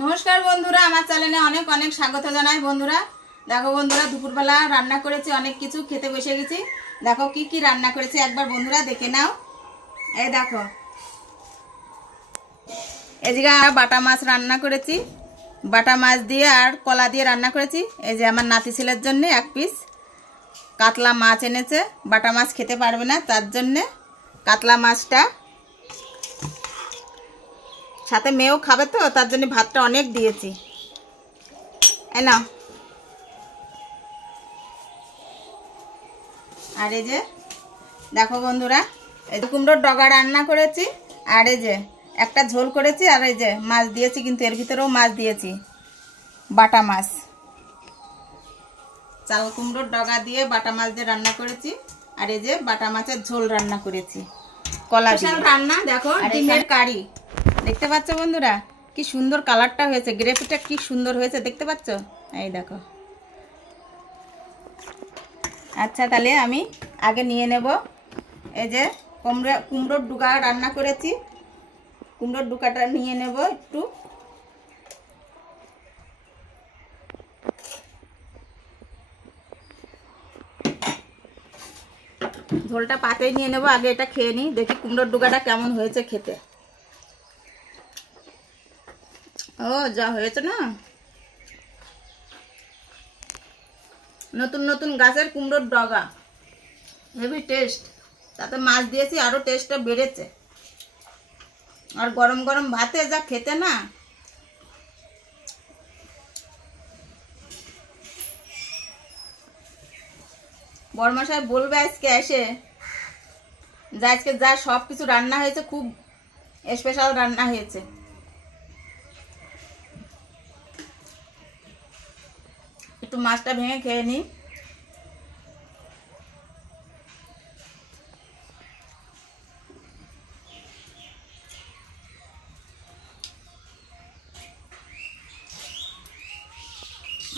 নমস্কার বন্ধুরা, আমার চ্যানেলে অনেক অনেক স্বাগত জানাই। বন্ধুরা দেখো, বন্ধুরা দুপুরবেলা রান্না করেছি, অনেক কিছু খেতে বসে গেছি। দেখো কি কি রান্না করেছি একবার বন্ধুরা দেখে নাও। এই দেখো, এদিকে বাটা মাছ রান্না করেছি, বাটা মাছ দিয়ে আর কলা দিয়ে রান্না করেছি। এই যে আমার নাতি ছেলের জন্য এক পিস কাতলা মাছ এনেছে, বাটা মাছ খেতে পারবে না, তার জন্যে কাতলা মাছটা, সাথে মেয়েও খাবে তো, তার জন্য ভাতটা অনেক দিয়েছি। এই নাও। আর এই যে দেখো বন্ধুরা, এই যে কুমড়োর ডগা রান্না করেছি, আর এই যে একটা ঝোল করেছি, আর এই যে মাছ দিয়েছি, কিন্তু এর ভিতরেও মাছ দিয়েছি, বাটা মাছ। চাল কুমড়োর ডগা দিয়ে বাটা মাছ দিয়ে রান্না করেছি, আর এই যে বাটা মাছের ঝোল রান্না করেছি কলা দিয়ে রান্না। দেখো ডিমের কারি, দেখতে পাচ্ছ বন্ধুরা কি সুন্দর কালারটা হয়েছে, গ্রেভিটা কি সুন্দর হয়েছে, দেখতে পাচ্ছ? এই দেখো। আচ্ছা, তাহলে আমি আগে নিয়ে নেব। এই যে কুমড়োর ডুগা রান্না করেছি, কুমড়োর ডুগাটা নিয়ে নেব একটু। ঝোলটা পাতেই নিয়ে নেব, আগে এটা খেয়ে নিই, দেখি কুমড়োর ডুগাটা কেমন হয়েছে খেতে। ও যা হয়েছে না, নতুন নতুন গাছের কুমড়োর ডগা, হেভি টেস্ট। তাতে মাছ দিয়েছি, আরো টেস্টটা বেড়েছে। আর গরম গরম ভাতে যা খেতে না, বড়মশাই বলবে আজকে এসে যে আজকে যা সব কিছু রান্না হয়েছে, খুব স্পেশাল রান্না হয়েছে। একটু মাছটা ভেঙে খেয়ে নিই।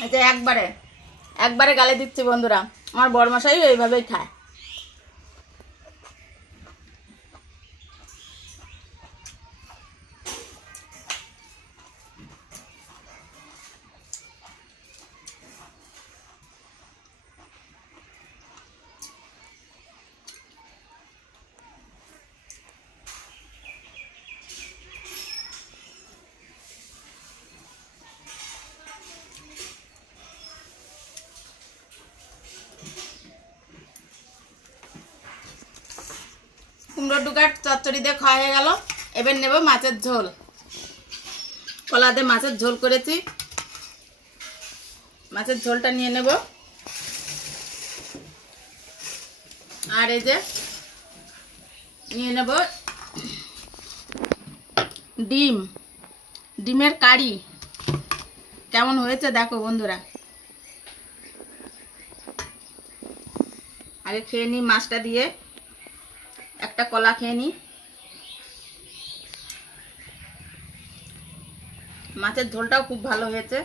আচ্ছা, একবারে গালে দিচ্ছি বন্ধুরা, আমার বড়মশাই এইভাবেই খায়। কুমড়োর ডুগার চচ্চড়ি দিয়ে খাওয়া হয়ে গেল। এবার নেব মাছের ঝোল, কলা দিয়ে মাছের ঝোল করেছি, মাছের ঝোলটা নিয়ে নেব। আর এই যে নিয়ে নেব ডিমের কারি, কেমন হয়েছে দেখো বন্ধুরা। আগে খেয়ে নিই মাছটা দিয়ে, একটা কলা খেয়ে নিই। মাছের ঝোলটাও খুব ভালো হয়েছে।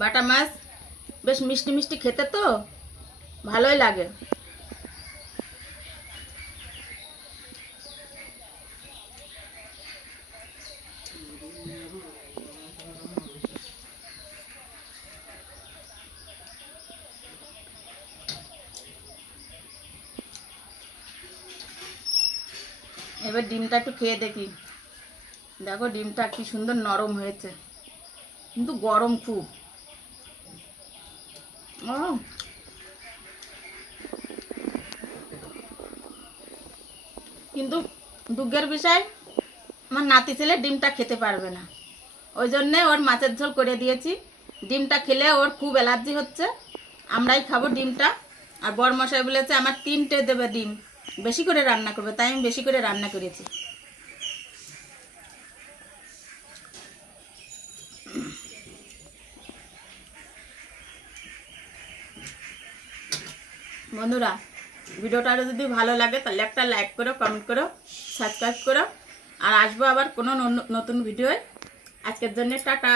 বাটা মাছ বেশ মিষ্টি মিষ্টি খেতে, তো ভালোই লাগে। এবার ডিমটা একটু খেয়ে দেখি। দেখো ডিমটা কি সুন্দর নরম হয়েছে, কিন্তু গরম খুব। ও কিন্তু দুঃখের বিষয়, আমার নাতি ছেলে ডিমটা খেতে পারবে না, ওই জন্যে ওর মাছের ঝোল করে দিয়েছি। ডিমটা খেলে ওর খুব অ্যালার্জি হচ্ছে, আমরাই খাবো ডিমটা। আর বড়মশাই বলেছে আমার 3টে দেবে ডিম, বেশি করে রান্না করবে, তাই আমি বেশি করে রান্না করেছি। বন্ধুরা ভিডিওটা যদি ভালো লাগে তাহলে একটা লাইক করো, কমেন্ট করো, সাবস্ক্রাইব করো। আর আসবো আবার কোনো নতুন ভিডিওয়। আজকের জন্য টাটা।